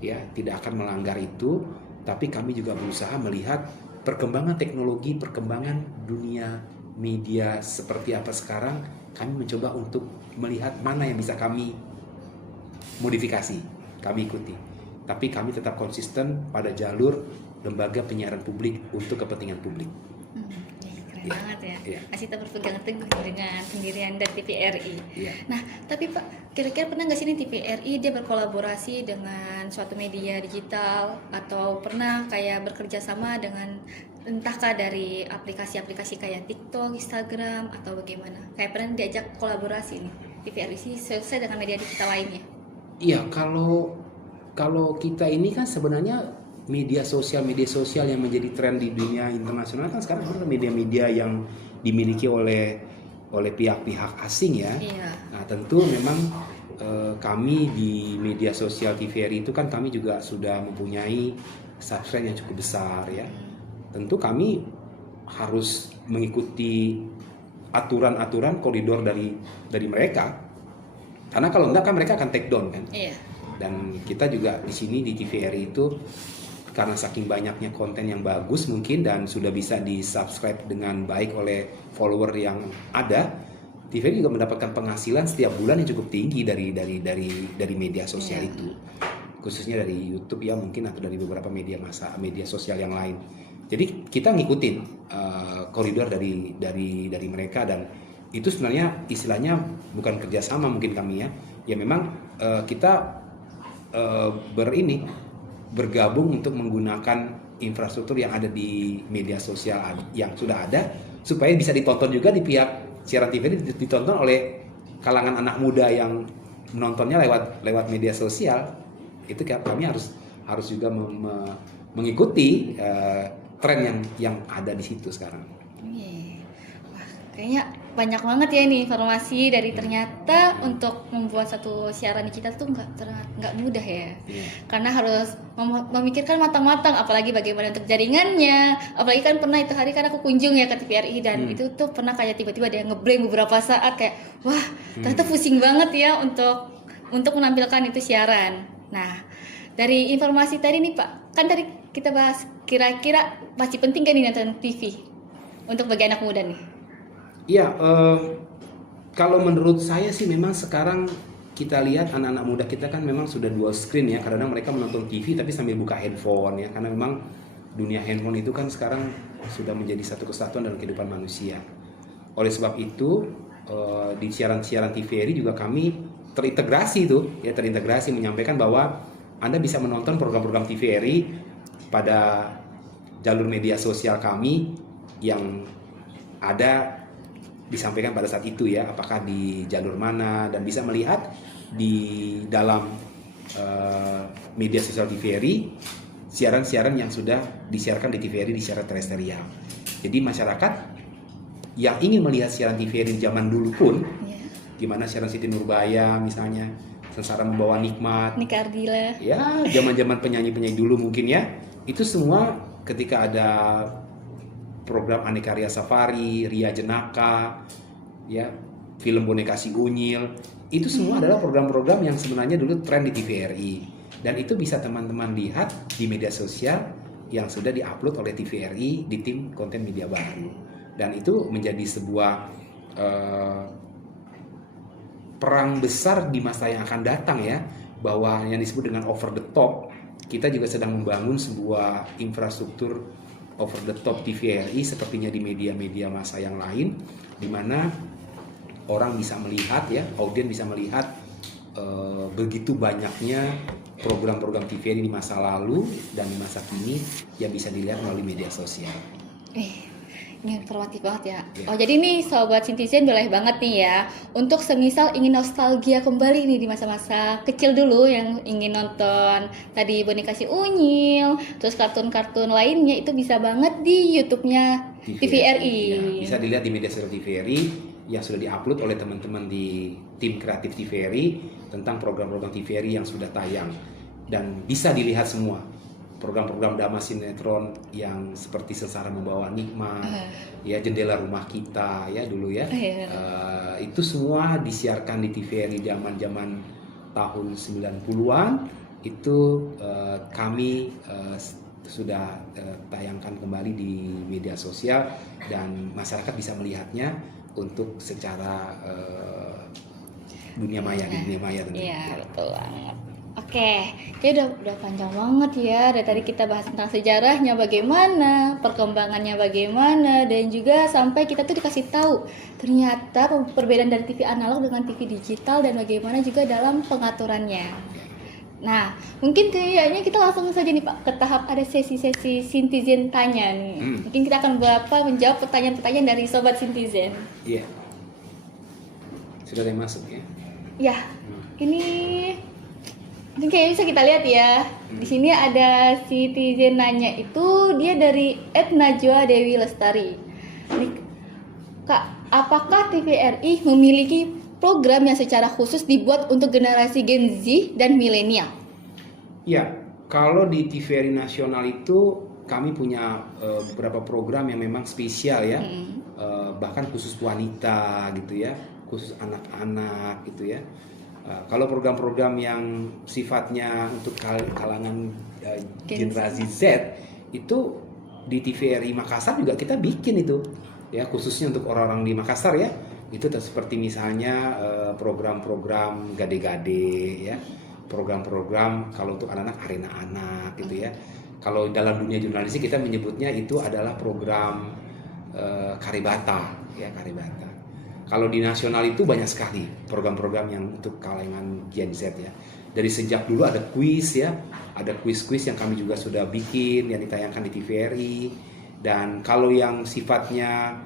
ya, tidak akan melanggar itu. Tapi kami juga berusaha melihat perkembangan teknologi, perkembangan dunia media seperti apa sekarang. Kami mencoba untuk melihat mana yang bisa kami modifikasi, kami ikuti. Tapi kami tetap konsisten pada jalur lembaga penyiaran publik untuk kepentingan publik. Keren banget ya. Iya. Masih tetap berpegang teguh dengan pendirian dari TVRI. Iya. Nah, tapi Pak, kira-kira pernah nggak sih nih TVRI dia berkolaborasi dengan suatu media digital atau pernah kayak bekerja sama dengan entahkah dari aplikasi-aplikasi kayak TikTok, Instagram atau bagaimana? Kayak pernah diajak kolaborasi nih TVRI sih sesuai dengan media digital lainnya? Iya, kalau kita ini kan sebenarnya media sosial yang menjadi tren di dunia internasional kan sekarang adalah media-media yang dimiliki oleh pihak-pihak asing ya. Iya. Nah, tentu memang kami di media sosial TVRI itu kan kami juga sudah mempunyai subscribe yang cukup besar ya. Tentu kami harus mengikuti aturan-aturan koridor dari mereka. Karena kalau enggak kan mereka akan take down kan. Iya. Dan kita juga di sini di TVRI itu karena saking banyaknya konten yang bagus mungkin dan sudah bisa di-subscribe dengan baik oleh follower yang ada, TVRI juga mendapatkan penghasilan setiap bulan yang cukup tinggi dari media sosial itu. Khususnya dari YouTube ya mungkin atau dari beberapa media sosial yang lain. Jadi kita ngikutin koridor dari mereka dan itu sebenarnya istilahnya bukan kerjasama mungkin kami ya. Ya memang kita bergabung untuk menggunakan infrastruktur yang ada di media sosial yang sudah ada supaya bisa ditonton juga di pihak siaran TV ini, ditonton oleh kalangan anak muda yang menontonnya lewat media sosial. Itu kami harus juga mengikuti tren yang ada di situ sekarang. Wah, kayaknya banyak banget ya nih informasi dari ternyata untuk membuat satu siaran digital tuh nggak mudah ya. Karena harus memikirkan matang-matang, apalagi bagaimana untuk jaringannya. Apalagi kan pernah itu hari kan aku kunjung ya ke TVRI dan itu tuh pernah kayak tiba-tiba ada yang ngeblank beberapa saat kayak wah ternyata pusing banget ya untuk menampilkan itu siaran. Nah, dari informasi tadi nih Pak, kan tadi kita bahas kira-kira masih penting kan nih nonton TV untuk bagi anak muda nih? Iya, kalau menurut saya sih memang sekarang kita lihat anak-anak muda kita kan memang sudah dual screen ya. Kadang mereka menonton TV tapi sambil buka handphone ya. Karena memang dunia handphone itu kan sekarang sudah menjadi satu kesatuan dalam kehidupan manusia. Oleh sebab itu di siaran-siaran TVRI juga kami terintegrasi menyampaikan bahwa Anda bisa menonton program-program TVRI pada jalur media sosial kami yang ada disampaikan pada saat itu ya, apakah di jalur mana, dan bisa melihat di dalam media sosial TVRI siaran-siaran yang sudah disiarkan di TVRI di secara terestrial. Jadi masyarakat yang ingin melihat siaran TVRI zaman dulu pun, gimana siaran Siti Nurbaya misalnya, Sengsara Membawa Nikmat, Nika Ardila, ya zaman-zaman penyanyi-penyanyi dulu mungkin ya, itu semua ketika ada program Aneka Ria Safari, Ria Jenaka, ya, film Boneka Si Unyil, itu semua adalah program-program yang sebenarnya dulu tren di TVRI, dan itu bisa teman-teman lihat di media sosial yang sudah diupload oleh TVRI di tim konten media baru, dan itu menjadi sebuah perang besar di masa yang akan datang ya, bahwa yang disebut dengan over the top, kita juga sedang membangun sebuah infrastruktur over the top TVRI sepertinya di media-media masa yang lain, di mana orang bisa melihat ya, audiens bisa melihat begitu banyaknya program-program TVRI di masa lalu dan di masa kini yang bisa dilihat melalui media sosial. Ini informatif banget ya. Oh, jadi nih sobat Citizen boleh banget nih ya untuk semisal ingin nostalgia kembali nih di masa-masa kecil dulu yang ingin nonton tadi Boneka Si Unyil, terus kartun-kartun lainnya, itu bisa banget di YouTube-nya TVRI. Ya, bisa dilihat di media sosial TVRI yang sudah diupload oleh teman-teman di tim kreatif TVRI tentang program-program TVRI yang sudah tayang, dan bisa dilihat semua. Program-program drama sinetron yang seperti Sengsara Membawa Nikmat, ya, Jendela Rumah Kita ya dulu ya, itu semua disiarkan di TVRI zaman-zaman tahun 90-an. Itu kami sudah tayangkan kembali di media sosial dan masyarakat bisa melihatnya untuk secara dunia maya, di dunia maya tentunya. Iya, betul banget. Oke, kayak udah panjang banget ya. Dari tadi kita bahas tentang sejarahnya bagaimana, perkembangannya bagaimana, dan juga sampai kita tuh dikasih tahu ternyata perbedaan dari TV analog dengan TV digital dan bagaimana juga dalam pengaturannya. Nah, mungkin kayaknya kita langsung saja nih Pak ke tahap ada sesi-sesi Citizen tanya nih. Mungkin kita akan menjawab pertanyaan-pertanyaan dari sobat Citizen. Iya. Sudah ada yang masuk ya? Ya, ini mungkin kayaknya bisa kita lihat ya. Di sini ada Citizen nanya, itu dia dari @Najwa Dewi Lestari. Kak, apakah TVRI memiliki program yang secara khusus dibuat untuk generasi Gen Z dan milenial? Ya, kalau di TVRI nasional itu kami punya beberapa program yang memang spesial ya, bahkan khusus wanita gitu ya, khusus anak-anak gitu ya. Kalau program-program yang sifatnya untuk kalangan generasi Z itu di TVRI Makassar juga kita bikin itu ya, khususnya untuk orang-orang di Makassar ya. Itu seperti misalnya program-program gade-gade ya, program-program kalau untuk anak-anak arena anak gitu ya. Kalau dalam dunia jurnalistik kita menyebutnya itu adalah program Karibata ya, Karibata. Kalau di nasional itu banyak sekali program-program yang untuk kalangan Gen Z ya. Dari sejak dulu ada kuis ya, ada kuis-kuis yang kami juga sudah bikin yang ditayangkan di TVRI. Dan kalau yang sifatnya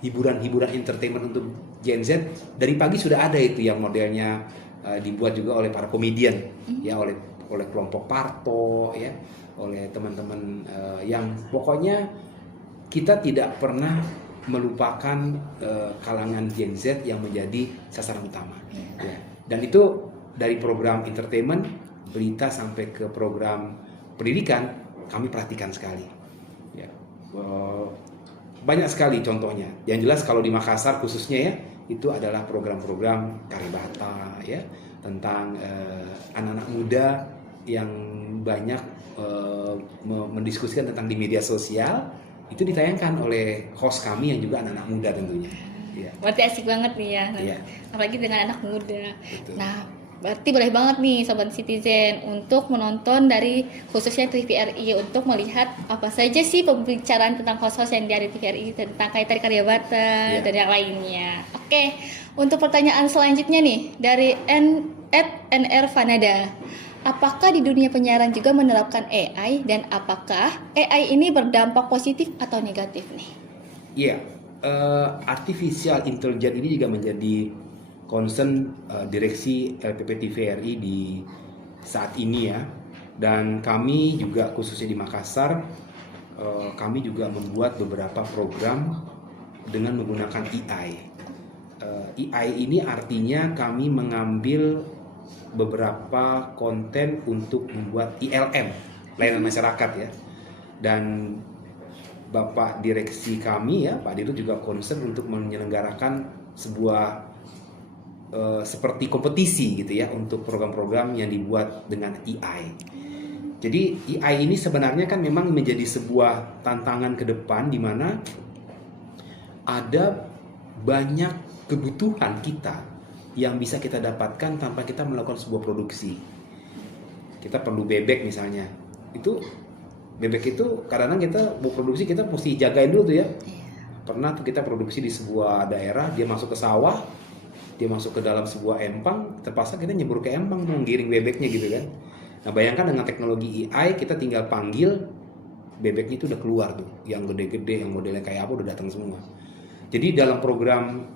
hiburan-hiburan entertainment untuk Gen Z, dari pagi sudah ada itu yang modelnya dibuat juga oleh para komedian ya, oleh kelompok Parto ya, oleh teman-teman yang pokoknya kita tidak pernah melupakan kalangan Gen Z yang menjadi sasaran utama ya. Dan itu dari program entertainment, berita sampai ke program pendidikan kami perhatikan sekali ya. Banyak sekali contohnya. Yang jelas kalau di Makassar khususnya ya, itu adalah program-program Karibata ya, tentang anak-anak muda yang banyak mendiskusikan tentang di media sosial itu ditayangkan oleh host kami yang juga anak-anak muda tentunya. Ya. Berarti asik banget nih ya. Iya. Apalagi dengan anak muda. Betul. Nah, berarti boleh banget nih Sobat Citizen untuk menonton dari khususnya TVRI untuk melihat apa saja sih pembicaraan tentang host-host yang di TVRI tentang kaitan karya Bata Iya. dan yang lainnya. Oke, untuk pertanyaan selanjutnya nih dari @NR Vanada. Apakah di dunia penyiaran juga menerapkan AI dan apakah AI ini berdampak positif atau negatif nih? Iya, artificial intelligence ini juga menjadi concern direksi LPP TVRI di saat ini ya. Dan kami juga khususnya di Makassar, kami juga membuat beberapa program dengan menggunakan AI. AI ini artinya kami mengambil beberapa konten untuk membuat ILM, layanan masyarakat ya. Dan Bapak direksi kami ya, Pak Dirut juga concern untuk menyelenggarakan sebuah seperti kompetisi gitu ya untuk program-program yang dibuat dengan AI. Jadi AI ini sebenarnya kan memang menjadi sebuah tantangan ke depan di mana ada banyak kebutuhan kita yang bisa kita dapatkan tanpa kita melakukan sebuah produksi. Kita perlu bebek misalnya, itu bebek itu kadang-kadang kita mau produksi kita mesti jagain dulu tuh ya. Pernah tuh kita produksi di sebuah daerah, dia masuk ke sawah, dia masuk ke dalam sebuah empang, terpaksa kita nyebur ke empang tuh menggiring bebeknya gitu kan. Nah bayangkan dengan teknologi AI kita tinggal panggil, bebeknya itu udah keluar tuh, yang gede-gede, yang modelnya kayak apa udah datang semua. Jadi dalam program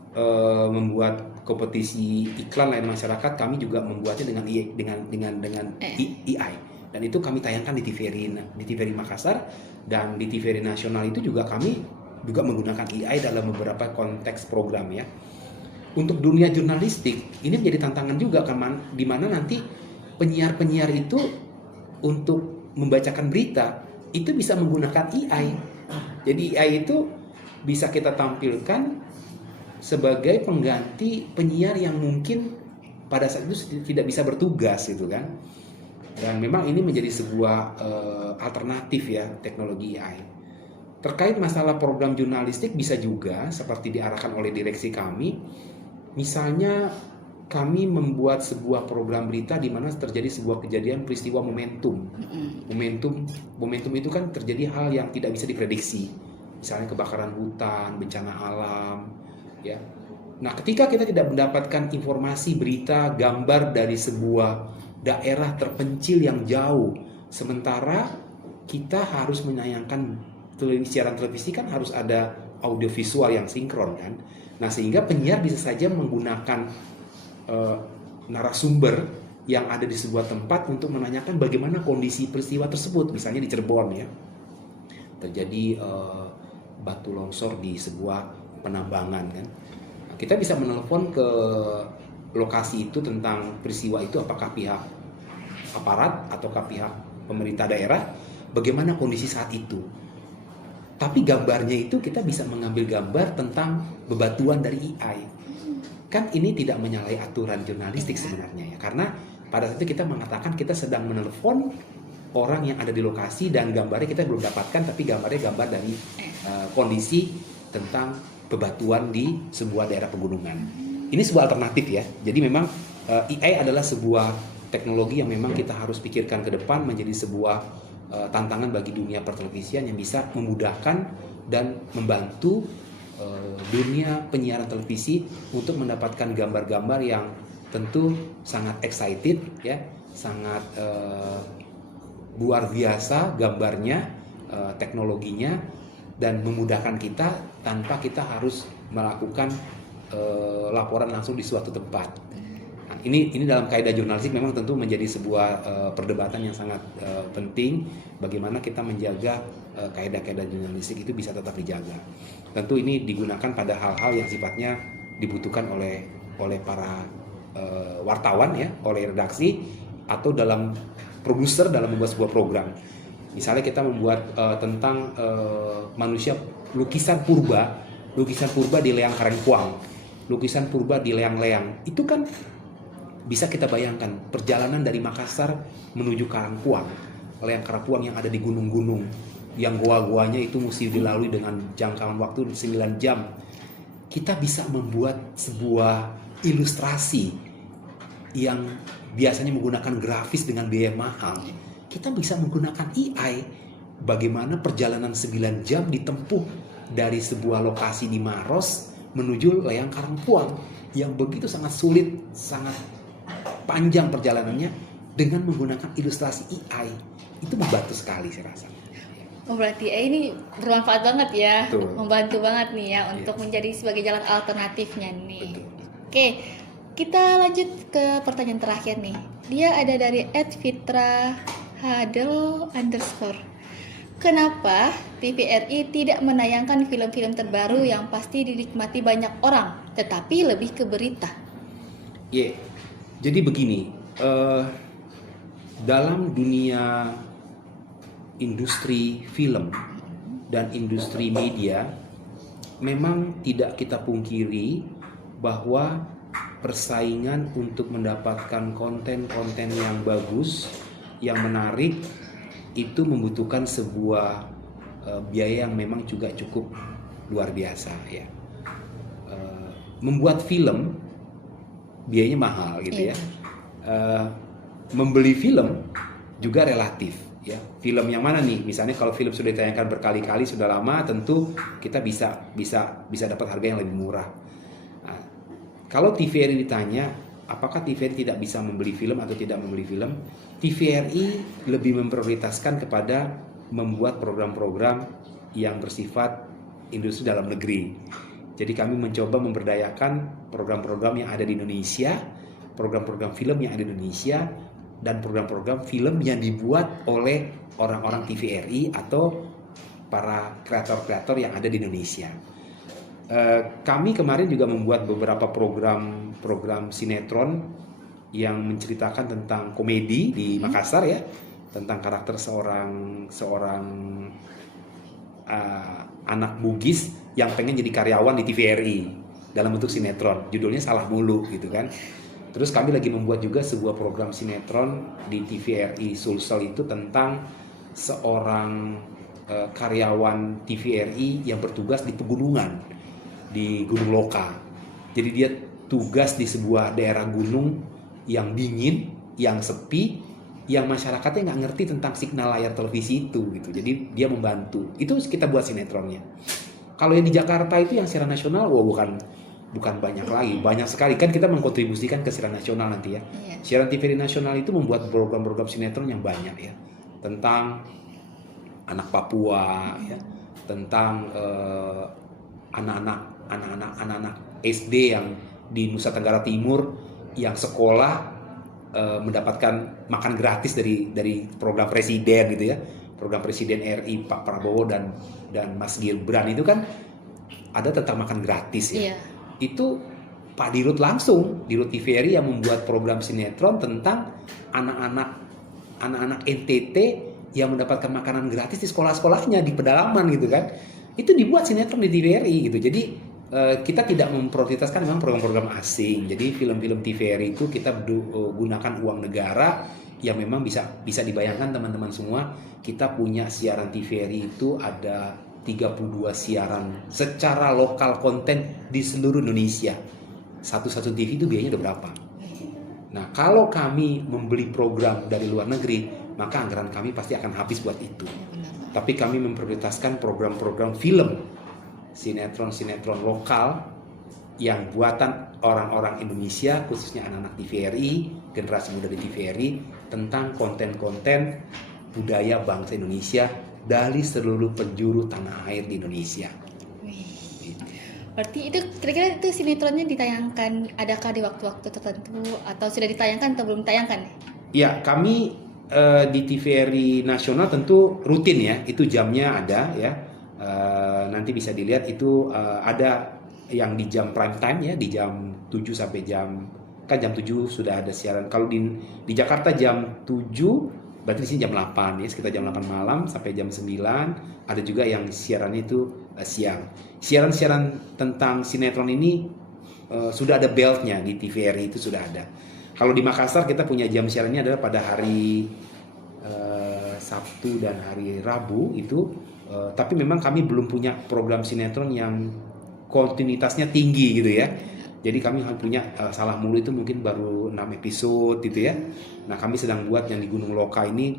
membuat kompetisi iklan layanan masyarakat, kami juga membuatnya dengan AI. Dan itu kami tayangkan di TVRI Makassar, dan di TVRI nasional itu juga kami juga menggunakan AI dalam beberapa konteks program ya. Untuk dunia jurnalistik ini menjadi tantangan juga di mana nanti penyiar-penyiar itu untuk membacakan berita itu bisa menggunakan AI. Jadi AI itu bisa kita tampilkan sebagai pengganti penyiar yang mungkin pada saat itu tidak bisa bertugas gitu kan. Dan memang ini menjadi sebuah alternatif ya teknologi AI. Terkait masalah program jurnalistik bisa juga seperti diarahkan oleh direksi kami. Misalnya kami membuat sebuah program berita di mana terjadi sebuah kejadian peristiwa momentum. Momentum itu kan terjadi hal yang tidak bisa diprediksi. Misalnya kebakaran hutan, bencana alam, ya. Nah, ketika kita tidak mendapatkan informasi, berita, gambar dari sebuah daerah terpencil yang jauh, sementara kita harus menayangkan siaran televisi kan harus ada audiovisual yang sinkron kan. Nah, sehingga penyiar bisa saja menggunakan narasumber yang ada di sebuah tempat untuk menanyakan bagaimana kondisi peristiwa tersebut. Misalnya di Cirebon ya, terjadi batu longsor di sebuah penambangan kan. Nah, kita bisa menelpon ke lokasi itu tentang peristiwa itu, apakah pihak aparat ataukah pihak pemerintah daerah, bagaimana kondisi saat itu. Tapi gambarnya itu kita bisa mengambil gambar tentang bebatuan dari AI. Kan ini tidak menyalahi aturan jurnalistik sebenarnya ya, karena pada saat itu kita mengatakan kita sedang menelpon orang yang ada di lokasi dan gambarnya kita belum dapatkan, tapi gambarnya gambar dari kondisi tentang bebatuan di sebuah daerah pegunungan. Ini sebuah alternatif ya. Jadi memang AI adalah sebuah teknologi yang memang kita harus pikirkan ke depan menjadi sebuah tantangan bagi dunia pertelevisian yang bisa memudahkan dan membantu dunia penyiaran televisi untuk mendapatkan gambar-gambar yang tentu sangat excited ya, sangat luar biasa gambarnya, teknologinya, dan memudahkan kita tanpa kita harus melakukan laporan langsung di suatu tempat. Nah, ini dalam kaidah jurnalistik memang tentu menjadi sebuah perdebatan yang sangat penting, bagaimana kita menjaga kaidah-kaidah jurnalistik itu bisa tetap dijaga. Tentu ini digunakan pada hal-hal yang sifatnya dibutuhkan oleh para wartawan ya, oleh redaksi atau dalam produser dalam membuat sebuah program. Misalnya kita membuat tentang manusia, lukisan purba di Leang Karangkuang, lukisan purba di Leang-Leang. Itu kan bisa kita bayangkan perjalanan dari Makassar menuju Karangkuang, Leang Karangkuang yang ada di gunung-gunung. yang goa-goanya itu mesti dilalui dengan jangkauan waktu 9 jam. Kita bisa membuat sebuah ilustrasi yang biasanya menggunakan grafis dengan biaya mahal. Kita bisa menggunakan AI. Bagaimana perjalanan 9 jam ditempuh dari sebuah lokasi di Maros menuju Leyang Karangpuang yang begitu sangat sulit, sangat panjang perjalanannya dengan menggunakan ilustrasi AI. Itu membantu sekali saya rasa. Oh, berarti ini bermanfaat banget ya, Betul. membantu banget nih ya untuk menjadi sebagai jalan alternatifnya nih. Oke, kita lanjut ke pertanyaan terakhir nih. Dia ada dari @fitra_hadel_. Kenapa TVRI tidak menayangkan film-film terbaru yang pasti dinikmati banyak orang, tetapi lebih ke berita? Jadi begini, dalam dunia industri film dan industri media, memang tidak kita pungkiri bahwa persaingan untuk mendapatkan konten-konten yang bagus, yang menarik, itu membutuhkan sebuah biaya yang memang juga cukup luar biasa ya. Membuat film biayanya mahal gitu ya. Membeli film juga relatif ya. Film yang mana nih? Misalnya kalau film sudah ditayangkan berkali-kali, sudah lama, tentu kita bisa dapat harga yang lebih murah. Nah, kalau TVRI ditanya apakah TVRI tidak bisa membeli film atau tidak membeli film, TVRI lebih memprioritaskan kepada membuat program-program yang bersifat industri dalam negeri. Jadi kami mencoba memberdayakan program-program yang ada di Indonesia, program-program film yang ada di Indonesia, dan program-program film yang dibuat oleh orang-orang TVRI atau para kreator-kreator yang ada di Indonesia. Kami kemarin juga membuat beberapa program sinetron yang menceritakan tentang komedi di Makassar ya, tentang karakter seorang anak Bugis yang pengen jadi karyawan di TVRI dalam bentuk sinetron. Judulnya Salah Mulu gitu kan. Terus kami lagi membuat juga sebuah program sinetron di TVRI Sulsel itu tentang seorang karyawan TVRI yang bertugas di pegunungan, di Gunung Loka. Jadi dia tugas di sebuah daerah gunung yang dingin, yang sepi, yang masyarakatnya nggak ngerti tentang signal layar televisi itu gitu. Jadi dia membantu. Itu kita buat sinetronnya. Kalau yang di Jakarta itu yang siaran nasional, bukan banyak lagi, banyak sekali kan kita mengkontribusikan ke siaran nasional nanti ya. Siaran TVRI nasional itu membuat program-program sinetron yang banyak ya, tentang anak Papua ya, tentang anak-anak SD yang di Nusa Tenggara Timur yang sekolah mendapatkan makan gratis dari program presiden gitu ya, program presiden RI Pak Prabowo dan Mas Gibran itu kan ada tentang makan gratis ya. Itu Pak Dirut langsung, Dirut TVRI yang membuat program sinetron tentang anak-anak NTT yang mendapatkan makanan gratis di sekolah-sekolahnya di pedalaman gitu kan. Itu dibuat sinetron di TVRI gitu. Jadi kita tidak memprioritaskan memang program-program asing. Jadi film-film TVRI itu kita gunakan uang negara yang memang bisa dibayangkan teman-teman semua. Kita punya siaran TVRI itu ada 32 siaran secara lokal konten di seluruh Indonesia. Satu TV itu biayanya udah berapa? Nah, kalau kami membeli program dari luar negeri, maka anggaran kami pasti akan habis buat itu. Tapi kami memprioritaskan program-program film, sinetron lokal yang buatan orang-orang Indonesia, khususnya anak-anak TVRI, generasi muda di TVRI, tentang konten-konten budaya bangsa Indonesia dari seluruh penjuru tanah air di Indonesia. Berarti itu kira-kira itu sinetronnya ditayangkan adakah di waktu-waktu tertentu atau sudah ditayangkan atau belum ditayangkan? Ya, kami di TVRI nasional tentu rutin ya, itu jamnya ada ya. Nanti bisa dilihat itu ada yang di jam prime time ya, di jam 7 sampai jam 7 sudah ada siaran. Kalau di Jakarta jam 7, berarti di sini jam 8 ya, sekitar jam 8 malam sampai jam 9. Ada juga yang siaran itu siang. Siaran-siaran tentang sinetron ini sudah ada beltnya di TVRI itu sudah ada. Kalau di Makassar kita punya jam siarannya adalah pada hari Sabtu dan hari Rabu itu, tapi memang kami belum punya program sinetron yang kontinuitasnya tinggi gitu ya. Jadi kami hanya punya Salah Mulu itu mungkin baru 6 episode gitu ya. Nah kami sedang buat yang di Gunung Loka ini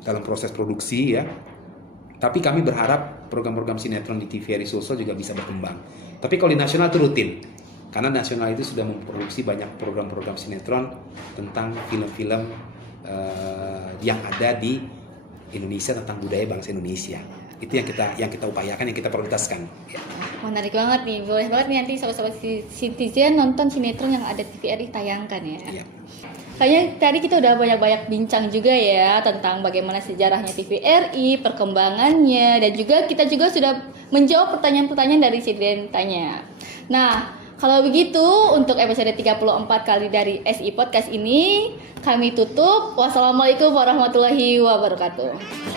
dalam proses produksi ya. Tapi kami berharap program-program sinetron di TVRI Sulsel juga bisa berkembang. Tapi kalau di nasional itu rutin. Karena nasional itu sudah memproduksi banyak program-program sinetron tentang film-film yang ada di Indonesia tentang budaya bangsa Indonesia. Itu yang kita upayakan, yang kita prioritaskan. Ya. Menarik banget nih, boleh banget nih nanti sobat-sobat Citizen nonton sinetron yang ada TVRI tayangkan ya. Ya. Kayaknya tadi kita udah banyak-banyak bincang juga ya tentang bagaimana sejarahnya TVRI, perkembangannya, dan juga kita juga sudah menjawab pertanyaan-pertanyaan dari Citizen Tanya. Nah, kalau begitu untuk episode 34 kali dari SI Podcast ini kami tutup. Wassalamualaikum warahmatullahi wabarakatuh.